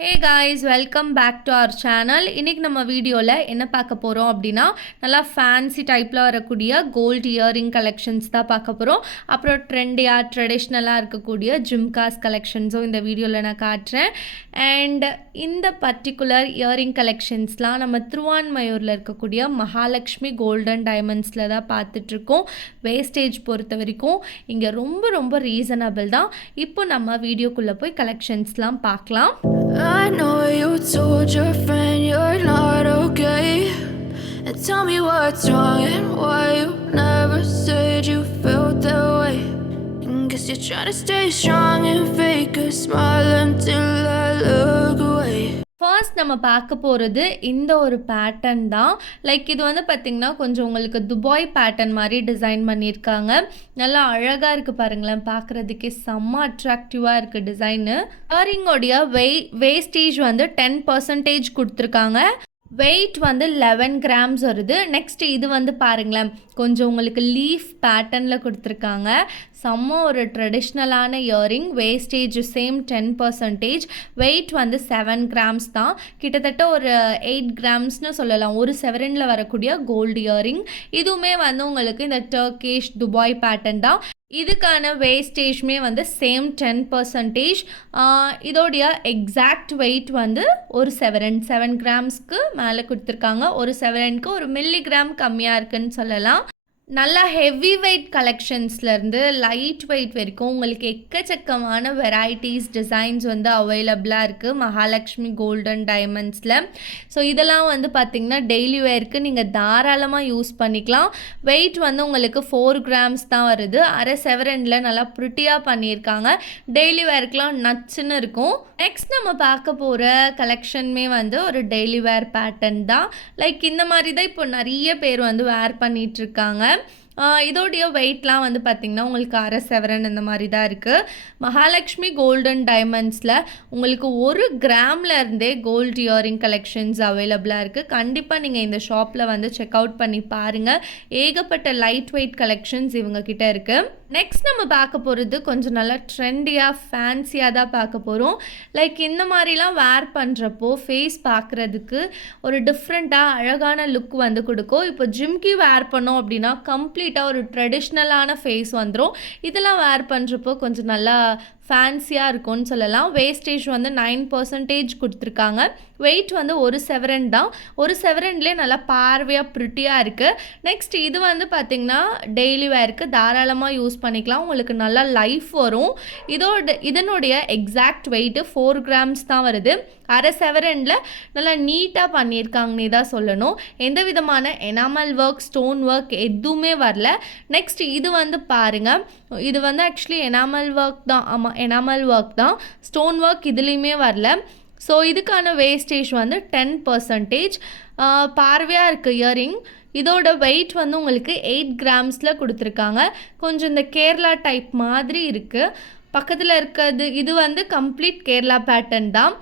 Hey guys, welcome back to our channel. இன்றைக்கி நம்ம வீடியோவில் என்ன பார்க்க போகிறோம் அப்படின்னா, நல்லா ஃபேன்சி டைப்பில் வரக்கூடிய கோல்டு இயரிங் கலெக்ஷன்ஸ் தான் பார்க்க போகிறோம். அப்புறம் ட்ரெண்டியாக ட்ரெடிஷ்னலாக இருக்கக்கூடிய ஜிம்காஸ் கலெக்ஷன்ஸும் இந்த வீடியோவில் நான் காட்டுறேன். அண்ட் இந்த பர்டிகுலர் இயரிங் கலெக்ஷன்ஸ்லாம் நம்ம திருவான்மையூரில் இருக்கக்கூடிய மகாலட்சுமி கோல்டன் டைமண்ட்ஸில் தான் பார்த்துட்ருக்கோம். வேஸ்டேஜ் பொறுத்த வரைக்கும் இங்கே ரொம்ப ரொம்ப ரீசனபிள் தான். இப்போ நம்ம வீடியோக்குள்ளே போய் கலெக்ஷன்ஸ்லாம் பார்க்கலாம். I know you told your friend you're not okay, and tell me what's wrong and why you never said you felt that way. Guess you're trying to stay strong and fake a smile until I look away. First நம்ம பார்க்க போகிறது இந்த ஒரு pattern தான். Like இது வந்து பார்த்திங்கன்னா கொஞ்சம் உங்களுக்கு துபாய் பேட்டர்ன் மாதிரி டிசைன் பண்ணியிருக்காங்க. நல்லா அழகாக இருக்குது பாருங்களேன், பார்க்குறதுக்கே செம்ம அட்ராக்டிவாக இருக்குது டிசைனு. இயரிங்கோடைய வேஸ்டேஜ் வந்து 10% கொடுத்துருக்காங்க. வெயிட் வந்து 11 கிராம்ஸ் வருது. நெக்ஸ்ட் இது வந்து பாருங்களேன், கொஞ்சம் உங்களுக்கு லீஃப் பேட்டர்னில் கொடுத்துருக்காங்க. செம்ம ஒரு ட்ரெடிஷ்னலான இயரிங். Wastage same 10%. வெயிட் வந்து 7 கிராம்ஸ் தான். கிட்டத்தட்ட ஒரு 8 கிராம்ஸ்னு சொல்லலாம். ஒரு செவரனில் வரக்கூடிய கோல்டு இயரிங். இதுவுமே வந்து உங்களுக்கு இந்த டர்க்கிஷ் துபாய் பேட்டர்ன் தான். இதுக்கான வேஸ்டேஜ்மே வந்து சேம் 10%. இதோடைய எக்ஸாக்ட் வெயிட் வந்து ஒரு 7 கிராம்ஸ்க்கு மேலே கொடுத்துருக்காங்க. ஒரு செவரனுக்கு ஒரு மில்லிகிராம் கம்மியாக இருக்குன்னு சொல்லலாம். நல்லா ஹெவி வெயிட் கலெக்ஷன்ஸ்லேருந்து லைட் வெயிட் வரைக்கும் உங்களுக்கு எக்கச்சக்கமான வெரைட்டிஸ் டிசைன்ஸ் வந்து அவைலபிளாக இருக்குது மகாலட்சுமி கோல்டன் டைமண்ட்ஸில். ஸோ இதெல்லாம் வந்து பார்த்திங்கன்னா டெய்லி வேருக்கு நீங்கள் தாராளமாக யூஸ் பண்ணிக்கலாம். வெயிட் வந்து உங்களுக்கு 4 கிராம்ஸ் தான் வருது. அரை செவரனில் நல்லா ப்ரிட்டியாக பண்ணியிருக்காங்க. டெய்லி வேருக்குலாம் நச்சுன்னு இருக்கும். நெக்ஸ்ட் நம்ம பார்க்க போகிற கலெக்ஷனுமே வந்து ஒரு டெய்லி வேர் பேட்டர்ன் தான். லைக் இந்த மாதிரி தான் இப்போ நிறைய பேர் வந்து வேர் பண்ணிகிட்ருக்காங்க. இதோடைய வெயிட்லாம் வந்து பார்த்திங்கன்னா உங்களுக்கு அரை செவரன் இந்த மாதிரி தான் இருக்குது. மகாலட்சுமி கோல்டன் டைமண்ட்ஸில் உங்களுக்கு 1 கிராமில் இருந்தே கோல்டு இயரிங் கலெக்ஷன்ஸ் அவைலபிளாக இருக்குது. கண்டிப்பாக நீங்கள் இந்த ஷாப்பில் வந்து செக் அவுட் பண்ணி பாருங்கள். ஏகப்பட்ட லைட் வெயிட் கலெக்ஷன்ஸ் இவங்கக்கிட்ட இருக்குது. நெக்ஸ்ட் நம்ம பார்க்க போகிறது கொஞ்சம் நல்லா ட்ரெண்டியாக ஃபேன்சியாக தான் பார்க்க போகிறோம். லைக் இந்த மாதிரிலாம் வேர் பண்ணுறப்போ ஃபேஸ் பார்க்குறதுக்கு ஒரு டிஃப்ரெண்ட்டாக அழகான லுக் வந்து கொடுக்கும். இப்போ ஜிம்கி வேர் பண்ணோம் அப்படின்னா கம்ப்ளீட்டாக ஒரு ட்ரெடிஷ்னலான ஃபேஸ் வந்துடும். இதெல்லாம் வேர் பண்ணுறப்போ கொஞ்சம் நல்லா ஃபேன்சியாக இருக்கும்னு சொல்லலாம். வேஸ்டேஜ் வந்து 9% கொடுத்துருக்காங்க. வெயிட் வந்து ஒரு செவரன் தான். ஒரு செவரன்லேயே நல்லா பார்வையாக ப்ரிட்டியாக இருக்குது. நெக்ஸ்ட் இது வந்து பார்த்திங்கன்னா டெய்லி வேருக்கு தாராளமாக யூஸ் பண்ணிக்கலாம். உங்களுக்கு நல்லா லைஃப் வரும். இதனுடைய எக்ஸாக்ட் வெயிட்டு 4 கிராம்ஸ் தான் வருது. அரை செவரனில் நல்லா நீட்டாக பண்ணியிருக்காங்கன்னே தான் சொல்லணும். எந்த விதமான எனாமல் ஒர்க் ஸ்டோன் ஒர்க் எதுவுமே வரல. நெக்ஸ்ட் இது வந்து பாருங்கள், இது வந்து ஆக்சுவலி எனாமல் ஒர்க் தான். ஆமாம், எனாமல் ஒர்க் தான். ஸ்டோன் ஒர்க் இதுலேயுமே வரல. ஸோ இதுக்கான வேஸ்டேஜ் வந்து 10%. பார்வையாக இருக்குது இயரிங். இதோட வெயிட் வந்து உங்களுக்கு 8 கிராம்ஸில் கொடுத்துருக்காங்க. கொஞ்சம் இந்த கேரளா டைப் மாதிரி இருக்குது. பக்கத்தில் இருக்கிறது இது வந்து கம்ப்ளீட் கேரளா பேட்டர்ன் தான்.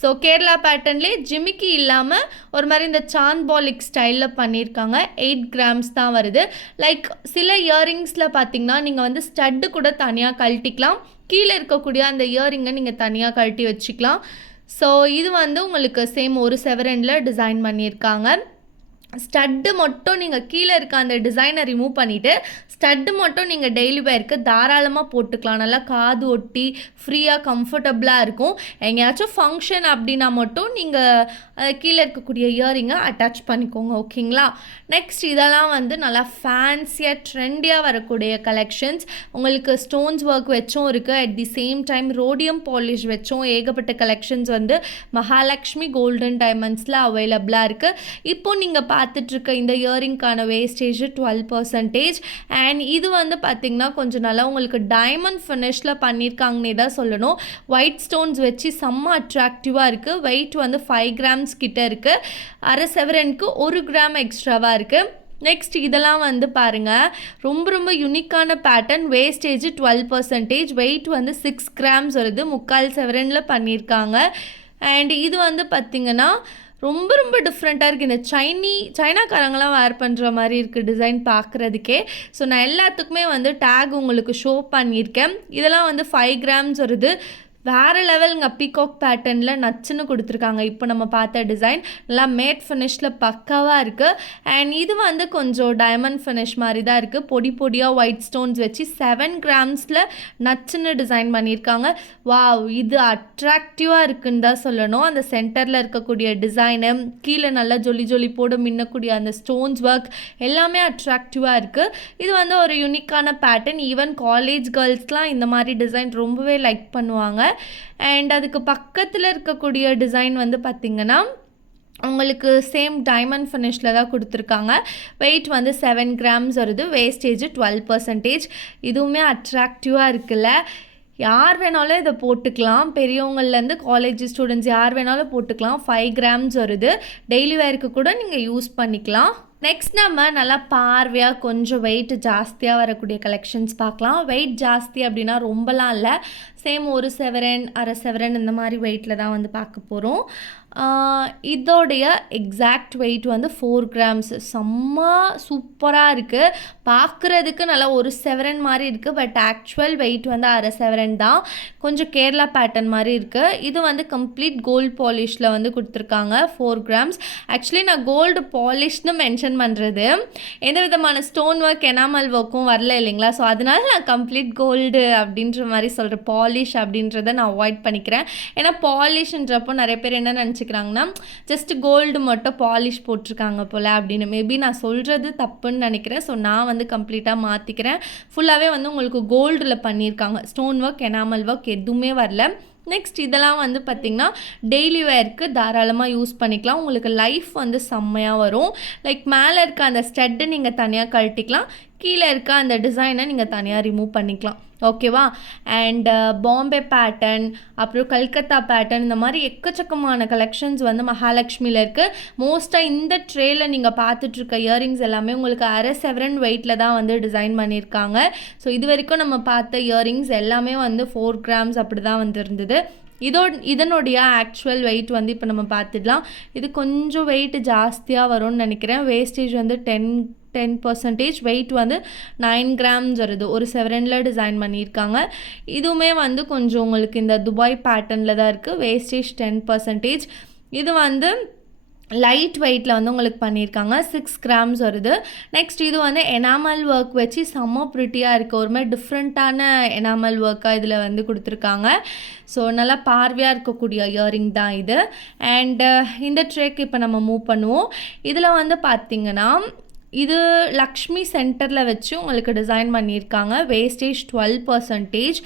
ஸோ கேரளா பேட்டர்ன்லேயே ஜிமிக்கி இல்லாமல் ஒரு மாதிரி இந்த சாந்த்பாலிக் ஸ்டைலில் பண்ணியிருக்காங்க. 8 கிராம்ஸ் தான் வருது. லைக் சில இயரிங்ஸில் பார்த்திங்கன்னா நீங்கள் வந்து ஸ்டட்டு கூட தனியாக கழட்டிக்கலாம். கீழே இருக்கக்கூடிய அந்த இயரிங்கை நீங்கள் தனியாக கழட்டி வச்சுக்கலாம். ஸோ இது வந்து உங்களுக்கு சேம் ஒரு செவரனில் டிசைன் பண்ணியிருக்காங்க. ஸ்டட்டு மட்டும் நீங்கள் கீழே இருக்க அந்த டிசைனை ரிமூவ் பண்ணிவிட்டு ஸ்டட்டு மட்டும் நீங்கள் டெய்லி வேருக்கு தாராளமாக போட்டுக்கலாம். நல்லா காது ஒட்டி ஃப்ரீயாக கம்ஃபர்டபுளாக இருக்கும். எங்கேயாச்சும் ஃபங்க்ஷன் அப்படின்னா மட்டும் நீங்கள் கீழே இருக்கக்கூடிய இயரிங்கை அட்டாச் பண்ணிக்கோங்க, ஓகேங்களா? நெக்ஸ்ட் இதெல்லாம் வந்து நல்லா ஃபேன்சியாக ட்ரெண்டியாக வரக்கூடிய கலெக்ஷன்ஸ். உங்களுக்கு ஸ்டோன்ஸ் ஒர்க் வச்சும் இருக்குது. At the same time rhodium polish வச்சும் ஏகப்பட்ட கலெக்ஷன்ஸ் வந்து மகாலட்சுமி கோல்டன் டைமண்ட்ஸில் அவைலபிளாக இருக்குது. இப்போ நீங்கள் பார்த்துட்ருக்க இந்த இயரிங்கான வேஸ்டேஜ் 12%. அண்ட் இது வந்து பார்த்திங்கன்னா கொஞ்சம் நல்லா உங்களுக்கு டைமண்ட் ஃபினிஷில் பண்ணியிருக்காங்கன்னே தான் சொல்லணும். ஒயிட் ஸ்டோன்ஸ் வச்சு செம்ம அட்ராக்டிவாக இருக்குது. வெயிட் வந்து 5 கிராம்ஸ் கிட்ட இருக்குது. அரை செவரனுக்கு 1 கிராம் எக்ஸ்ட்ராவாக இருக்குது. நெக்ஸ்ட் இதெல்லாம் வந்து பாருங்கள், ரொம்ப ரொம்ப யூனிக்கான பேட்டர்ன். வேஸ்டேஜ் 12%. வெயிட் வந்து 6 கிராம்ஸ் வருது. 3/4 செவரனில் பண்ணியிருக்காங்க. அண்ட் இது வந்து பார்த்திங்கன்னா ரொம்ப ரொம்ப டிஃப்ரெண்ட்டாக இருக்குது. இந்த சைனாக்காரங்களாம் வேர் பண்ணுற மாதிரி இருக்குது டிசைன் பார்க்குறதுக்கே. ஸோ நான் எல்லாத்துக்குமே வந்து டேக் உங்களுக்கு ஷோ பண்ணியிருக்கேன். இதெல்லாம் வந்து 5 கிராம்ஸ் வருது. வேறு லெவலுங்க. பீகாக் பேட்டர்னில் நச்சுன்னு கொடுத்துருக்காங்க. இப்போ நம்ம பார்த்த டிசைன் நல்லா மேட் ஃபினிஷில் பக்காவாக இருக்குது. அண்ட் இது வந்து கொஞ்சம் டைமண்ட் ஃபினிஷ் மாதிரி தான் இருக்குது. பொடி பொடியாக ஒயிட் ஸ்டோன்ஸ் வச்சு 7 கிராம்ஸில் நச்சுன்னு டிசைன் பண்ணியிருக்காங்க. வாவ், இது அட்ராக்டிவாக இருக்குன்னு தான் சொல்லணும். அந்த சென்டரில் இருக்கக்கூடிய டிசைனு, கீழே நல்லா ஜொலி ஜொலி போட மின்னக்கூடிய அந்த ஸ்டோன்ஸ் ஒர்க் எல்லாமே அட்ராக்டிவாக இருக்குது. இது வந்து ஒரு யூனிக்கான பேட்டர்ன். ஈவன் காலேஜ் கேர்ள்ஸ்லாம் இந்த மாதிரி டிசைன் ரொம்பவே லைக் பண்ணுவாங்க. அண்ட் அதுக்கு பக்கத்தில் இருக்கக்கூடிய டிசைன் வந்து பார்த்திங்கன்னா உங்களுக்கு சேம் டைமண்ட் ஃபினிஷில் தான் கொடுத்துருக்காங்க. வெயிட் வந்து 7 கிராம்ஸ் வருது. வேஸ்டேஜ் 12%. இதுவுமே அட்ராக்டிவாக இருக்குல்ல. யார் வேணாலும் இதை போட்டுக்கலாம். பெரியவங்கள்லேருந்து காலேஜ் ஸ்டூடெண்ட்ஸ் யார் வேணாலும் போட்டுக்கலாம். 5 கிராம்ஸ் வருது. டெய்லி வேருக்கு கூட நீங்கள் யூஸ் பண்ணிக்கலாம். நெக்ஸ்ட் நம்ம நல்லா பார்வையாக கொஞ்சம் வெயிட் ஜாஸ்தியாக வரக்கூடிய கலெக்ஷன்ஸ் பார்க்கலாம். வெயிட் ஜாஸ்தி அப்படின்னா ரொம்பலாம் இல்லை, சேம் ஒரு செவரன் அரை செவரன் இந்த மாதிரி வெயிட்டில் தான் வந்து பார்க்க போகிறோம். இதோடைய எக்ஸாக்ட் வெயிட் வந்து 4 கிராம்ஸ். செம்ம சூப்பராக இருக்குது. பார்க்குறதுக்கு நல்லா ஒரு செவரன் மாதிரி இருக்குது, பட் ஆக்சுவல் வெயிட் வந்து அரை செவரன் தான். கொஞ்சம் கேரளா பேட்டர்ன் மாதிரி இருக்குது. இது வந்து கம்ப்ளீட் கோல்டு பாலிஷில் வந்து கொடுத்துருக்காங்க. 4 கிராம்ஸ். ஆக்சுவலி நான் கோல்டு பாலிஷ்னு மென்ஷன் பண்ணுறது, எந்த விதமான ஸ்டோன் ஒர்க் எனாமல் ஒர்க்கும் வரல இல்லைங்களா. ஸோ அதனால நான் கம்ப்ளீட் கோல்டு அப்படின்ற மாதிரி சொல்கிறேன். பாலிஷ் அப்படின்றத நான் அவாய்ட் பண்ணிக்கிறேன். ஏன்னா பாலிஷ்ன்றப்போ நிறைய பேர் என்ன நினச்சிக்கிறாங்கன்னா ஜஸ்ட் கோல்டு மட்டும் பாலிஷ் போட்டிருக்காங்க போல் அப்படின்னு. மேபி நான் சொல்கிறது தப்புன்னு நினைக்கிறேன். ஸோ நான் வந்து கம்ப்ளீட்டாக மாற்றிக்கிறேன். ஃபுல்லாகவே வந்து உங்களுக்கு கோல்டில் பண்ணியிருக்காங்க. ஸ்டோன் ஒர்க் எனாமல் ஒர்க் எதுவுமே வரல. நெக்ஸ்ட் இதெல்லாம் வந்து பார்த்திங்கன்னா டெய்லி வேருக்கு தாராளமாக யூஸ் பண்ணிக்கலாம். உங்களுக்கு லைஃப் வந்து செம்மையாக வரும். லைக் மேலே இருக்க அந்த ஸ்டெட்டை நீங்கள் தனியாக கழட்டிக்கலாம், கீழே இருக்க அந்த டிசைனை நீங்கள் தனியாக ரிமூவ் பண்ணிக்கலாம். ஓகேவா. அண்ட் பாம்பே பேட்டர்ன், அப்புறம் கல்கத்தா பேட்டர்ன், இந்த மாதிரி எக்கச்சக்கமான கலெக்ஷன்ஸ் வந்து மகாலட்சுமியில் இருக்குது. மோஸ்ட்டாக இந்த ட்ரேயில் நீங்கள் பார்த்துட்ருக்க இயரிங்ஸ் எல்லாமே உங்களுக்கு அரை செவரன் வெயிட்டில் தான் வந்து டிசைன் பண்ணியிருக்காங்க. ஸோ இது வரைக்கும் நம்ம பார்த்த இயரிங்ஸ் எல்லாமே வந்து 4 கிராம்ஸ் அப்படி தான் வந்து இருந்தது. இதனுடைய ஆக்சுவல் வெயிட் வந்து இப்போ நம்ம பார்த்துடலாம். இது கொஞ்சம் வெயிட் ஜாஸ்தியாக வரும்னு நினைக்கிறேன். வேஸ்டேஜ் வந்து 10%. வெயிட் வந்து 9 கிராம்ஸ் வருது. ஒரு செவரனில் டிசைன் பண்ணியிருக்காங்க. இதுவுமே வந்து கொஞ்சம் உங்களுக்கு இந்த துபாய் பேட்டர்னில் தான் இருக்குது. வேஸ்டேஜ் 10%. இது வந்து லைட் வெயிட்டில் வந்து உங்களுக்கு பண்ணியிருக்காங்க. 6 கிராம்ஸ் வருது. நெக்ஸ்ட் இது வந்து எனாமல் ஒர்க் வச்சு செம்ம ப்ரிட்டியாக இருக்குது. ஒரு மாதிரி டிஃப்ரெண்ட்டான எனாமல் ஒர்க்காக இதில் வந்து கொடுத்துருக்காங்க. ஸோ நல்லா பார்வையாக இருக்கக்கூடிய இயரிங் தான் இது. அண்டு இந்த ட்ரேக்கு இப்போ நம்ம மூவ் பண்ணுவோம். இதில் வந்து பார்த்திங்கன்னா இது லக்ஷ்மி சென்டரில் வச்சு உங்களுக்கு டிசைன் பண்ணியிருக்காங்க. வேஸ்டேஜ் 12%.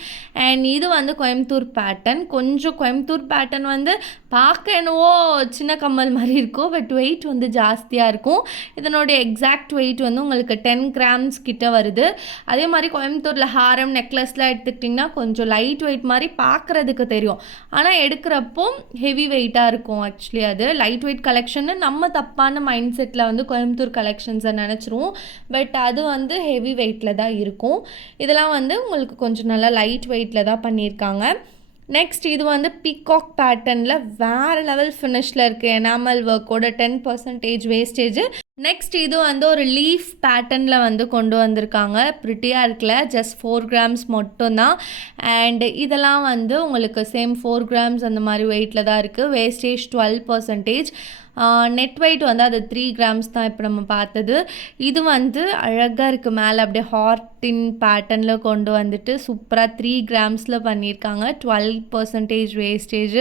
அண்ட் இது வந்து கோயம்புத்தூர் பேட்டர்ன். கொஞ்சம் கோயம்புத்தூர் பேட்டர்ன் வந்து பார்க்க என்னவோ சின்ன கம்மல் மாதிரி இருக்கும், பட் வெயிட் வந்து ஜாஸ்தியாக இருக்கும். இதனுடைய எக்ஸாக்ட் வெயிட் வந்து உங்களுக்கு 10 கிராம்ஸ் கிட்ட வருது. அதே மாதிரி கோயம்புத்தூரில் ஹாரம் நெக்லஸ்லாம் எடுத்துக்கிட்டிங்கன்னா கொஞ்சம் லைட் வெயிட் மாதிரி பார்க்குறதுக்கு தெரியும், ஆனால் எடுக்கிறப்போ ஹெவி வெயிட்டாக இருக்கும். ஆக்சுவலி அது லைட் வெயிட் கலெக்ஷன்னு நம்ம தப்பான மைண்ட் செட்டில் வந்து கோயம்புத்தூர் கலெக்ஷன்ஸை நினச்சிருவோம், பட் அது வந்து ஹெவி வெயிட்டில் தான் இருக்கும். இதெல்லாம் வந்து உங்களுக்கு கொஞ்சம் நல்லா லைட் வெயிட்டில் தான் பண்ணியிருக்காங்க. நெக்ஸ்ட் இது வந்து பீகாக் பேட்டர்னில் வேறு லெவல் ஃபினிஷில் இருக்குது. Enamel ஒர்க்கோட 10% wastage. நெக்ஸ்ட் இது வந்து ஒரு லீஃப் பேட்டர்னில் வந்து கொண்டு வந்திருக்காங்க. ப்ரிட்டியாக இருக்குல்ல. ஜஸ்ட் 4 கிராம்ஸ் மட்டும்தான். அண்ட் இதெல்லாம் வந்து உங்களுக்கு சேம் 4 கிராம்ஸ் அந்த மாதிரி வெயிட்டில் தான் இருக்குது. வேஸ்டேஜ் 12%. நெட் வெயிட் வந்து அது 3 கிராம்ஸ் தான் இப்போ நம்ம பார்த்தது. இது வந்து அழகாக இருக்குது. மேலே அப்படியே ஹார்ட்டின் பேட்டர்னில் கொண்டு வந்துட்டு சூப்பராக 3 கிராம்ஸில் பண்ணியிருக்காங்க. 12% வேஸ்டேஜ்.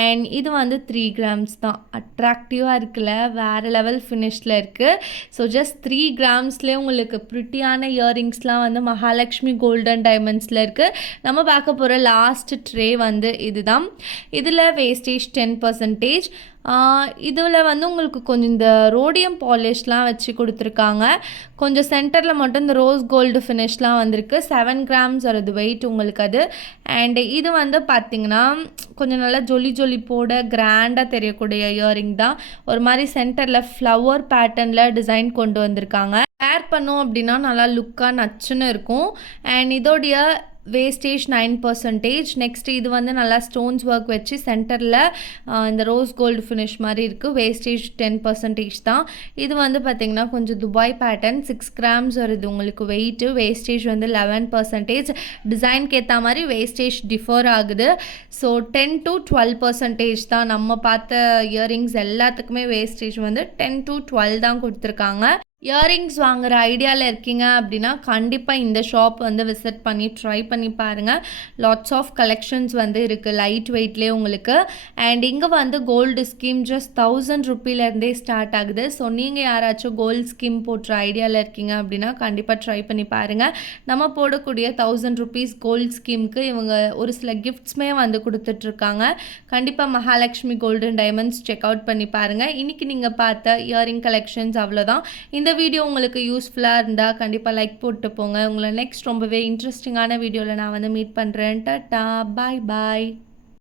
அண்ட் இது வந்து 3 கிராம்ஸ் தான். அட்ராக்டிவாக இருக்குல்ல, வேறு லெவல் ஃபினிஷில் இருக்குது. ஸோ ஜஸ்ட் 3 கிராம்ஸ்லேயே உங்களுக்கு ப்ரிட்டியான இயரிங்ஸ்லாம் வந்து மகாலட்சுமி கோல்டன் டைமண்ட்ஸில் இருக்குது. நம்ம பார்க்க போகிற லாஸ்ட் ட்ரே வந்து இதுதான். இதில் வேஸ்டேஜ் 10%. இதில் வந்து உங்களுக்கு கொஞ்சம் இந்த ரோடியம் பாலிஷ்லாம் வச்சு கொடுத்துருக்காங்க. கொஞ்சம் சென்டரில் மட்டும் இந்த ரோஸ் கோல்டு ஃபினிஷ்லாம் வந்திருக்கு. 7 கிராம்ஸ் வருது வெயிட் உங்களுக்கு அது. அண்டு இது வந்து பார்த்திங்கன்னா கொஞ்சம் நல்லா ஜொலி ஜொலி போட கிராண்டாக தெரியக்கூடிய இயரிங் தான். ஒரு மாதிரி சென்டரில் ஃப்ளவர் பேட்டர்னில் டிசைன் கொண்டு வந்திருக்காங்க. வேர் பண்ணோம் அப்படின்னா நல்லா லுக்காக நச்சுன்னு இருக்கும். அண்ட் இதோடைய வேஸ்டேஜ் 9%. நெக்ஸ்ட் இது வந்து நல்லா ஸ்டோன்ஸ் ஒர்க் வச்சு சென்டரில் இந்த ரோஸ் கோல்டு ஃபினிஷ் மாதிரி இருக்குது. வேஸ்டேஜ் 10% தான். இது வந்து பார்த்திங்கன்னா கொஞ்சம் துபாய் பேட்டர்ன் 6 கிராம்ஸ் வருது உங்களுக்கு வெயிட்டு. வேஸ்டேஜ் வந்து 11%. டிசைனுக்கு ஏற்ற மாதிரி வேஸ்டேஜ் டிஃபர் ஆகுது. ஸோ 10 to 12% தான். நம்ம பார்த்த இயரிங்ஸ் எல்லாத்துக்குமே வேஸ்டேஜ் வந்து 10 to 12 தான் கொடுத்துருக்காங்க. இயரிங்ஸ் வாங்குகிற ஐடியாவில் இருக்கீங்க அப்படின்னா கண்டிப்பாக இந்த ஷாப் வந்து விசிட் பண்ணி ட்ரை பண்ணி பாருங்கள். லாட்ஸ் ஆஃப் கலெக்ஷன்ஸ் வந்து இருக்குது லைட் வெயிட்லேயே உங்களுக்கு. அண்ட் இங்கே வந்து கோல்டு ஸ்கீம் ஜஸ்ட் 1000 ருப்பீலேருந்தே ஸ்டார்ட் ஆகுது. ஸோ நீங்கள் யாராச்சும் கோல்டு ஸ்கீம் போட்டுற ஐடியாவில் இருக்கீங்க அப்படின்னா கண்டிப்பாக ட்ரை பண்ணி பாருங்கள். நம்ம போடக்கூடிய 1000 ருபீஸ் கோல்டு ஸ்கீமுக்கு இவங்க ஒரு சில கிஃப்ட்ஸுமே வந்து கொடுத்துட்ருக்காங்க. கண்டிப்பாக Mahalakshmi golden diamonds check out பண்ணி பாருங்கள். இன்றைக்கி நீங்கள் பார்த்த இயரிங் கலெக்ஷன்ஸ் அவ்வளோதான். இந்த வீடியோ உங்களுக்கு யூஸ்ஃபுல்லாக இருந்தால் கண்டிப்பாக லைக் போட்டு போங்க. உங்களை நெக்ஸ்ட் ரொம்பவே இன்ட்ரெஸ்டிங்கான வீடியோவில் நான் வந்து மீட் பண்ணுறேன். டாடா, பாய் பாய்.